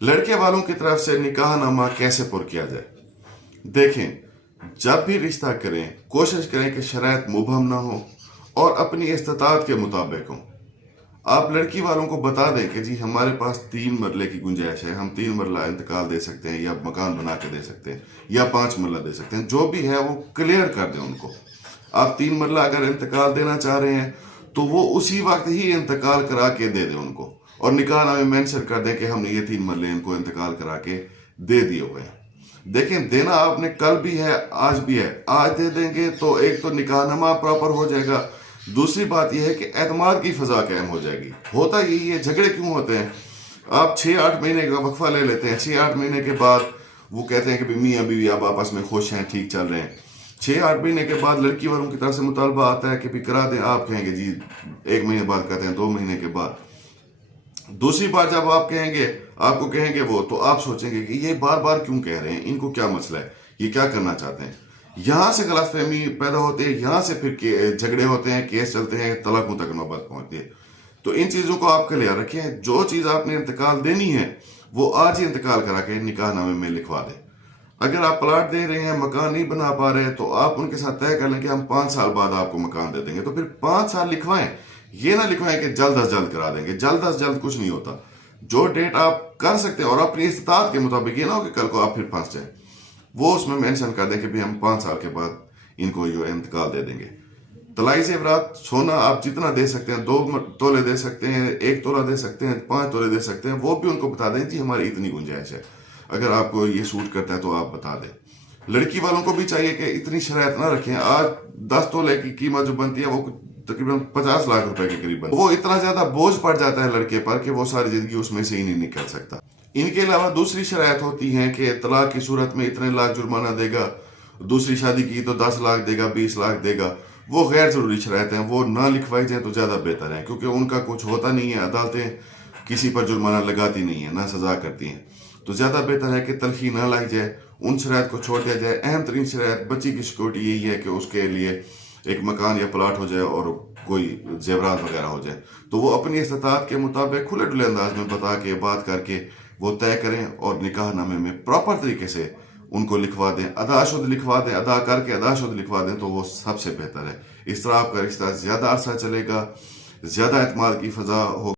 लड़के वालों की तरफ से निकाह नामा कैसे पुर किया जाए। देखें, जब भी रिश्ता करें कोशिश करें कि शराइत मुबहम ना हो और अपनी इस्तात के मुताबिक हो। आप लड़की वालों को बता दें कि जी हमारे पास 3 मरले की गुंजाइश है, हम 3 मरला इंतकाल दे सकते हैं या मकान बना के दे सकते हैं या 5 मरला दे सकते हैं, जो भी है वो क्लियर कर दें उनको। आप 3 मरला अगर इंतकाल देना चाह रहे हैं तो वो उसी वक्त ही इंतकाल करा के दे दें उनको, और निकाहनामे में मेंशन कर दें कि हमने ये 3 मरले इनको इंतकाल करा के दे दिए हुए हैं। देखें, देना आपने कल भी है आज भी है। आज दे देंगे तो एक तो निकाहनामा प्रॉपर हो जाएगा, दूसरी बात यह है कि एतमाद की फजा कायम हो जाएगी। होता यही है, झगड़े क्यों होते हैं, आप 6-8 महीने का वक्फा ले लेते हैं, 6-8 महीने के बाद वो कहते हैं कि मियाँ बीवी आप आपस में खुश हैं, ठीक चल रहे हैं। 6-8 महीने के बाद लड़की वालों की तरफ से मुतालबा आता है कि भी करा दें, आप कहेंगे जी 1 महीने बाद कहते हैं 2 महीने के बाद। दूसरी बार जब आप कहेंगे, आपको कहेंगे वो, तो आप सोचेंगे कि ये बार बार क्यों कह रहे हैं, इनको क्या मसला है, ये क्या करना चाहते हैं। यहाँ से गलतफहमी पैदा होती है, यहाँ से फिर झगड़े होते हैं, केस चलते हैं, तलाकों तक नौबत पहुंचती है। तो इन चीज़ों को आप क्लियर रखें। जो चीज़ आपने इंतकाल देनी है वो आज ही इंतकाल करा के निकाहनामे में लिखवा दें। अगर आप प्लाट दे रहे हैं, मकान नहीं बना पा रहे, तो आप उनके साथ तय कर लें कि हम 5 साल बाद आपको मकान दे देंगे, तो फिर 5 साल लिखवाएं। ये ना लिखवाएं कि जल्द अज जल्द करा देंगे, जल्द अज जल्द कुछ नहीं होता। जो डेट आप कर सकते हैं और अपनी इस्तात के मुताबिक, ये ना हो कि कल को आप फिर फंस जाए, वो उसमें मेंशन कर दें कि भी हम 5 साल के बाद इनको जो इंतकाल दे देंगे। तलाई ज़ेवरात सोना आप जितना दे सकते हैं, 2 तोले दे सकते हैं, 1 तोला दे सकते हैं, 5 तोले दे सकते हैं, वो भी उनको बता दें जी हमारी इतनी गुंजाइश है, अगर आपको ये सूट करता है तो आप बता दें। लड़की वालों को भी चाहिए कि इतनी शराइत ना रखें। आज 10 तोले की कीमत जो बनती है वो तकरीबन 50 लाख रुपए के करीब बनती है। वो इतना ज्यादा बोझ पड़ जाता है लड़के पर कि वो सारी जिंदगी उसमें से ही नहीं निकल सकता। इनके अलावा दूसरी शराइत होती है कि तलाक की सूरत में इतने लाख जुर्माना देगा, दूसरी शादी की तो 10 लाख देगा, 20 लाख देगा। वो गैर जरूरी शराइत हैं, वो ना लिखवाई जाए तो ज्यादा बेहतर है, क्योंकि उनका कुछ होता नहीं है। अदालतें किसी पर जुर्माना लगाती नहीं है, ना सजा करती हैं। तो ज्यादा बेहतर है कि तलखी ना लाई जाए, उन शराइत को छोड़ दिया जाए। अहम तरीन शराइत बच्ची की सिक्योरिटी यही है कि उसके लिए एक मकान या प्लाट हो जाए और कोई जेवरात वगैरह हो जाए, तो वो अपनी इस्तात के मुताबिक खुले डुले अंदाज में बता के बात करके वो तय करें और निकाहनामे में प्रॉपर तरीके से उनको लिखवा दें, अदाशुद लिखवा दें, अदा करके अदाशुद लिखवा दें, तो वो सबसे बेहतर है। इस तरह आपका रिश्ता ज्यादा अरसा चलेगा, ज्यादा एतमाद की फजा होगी।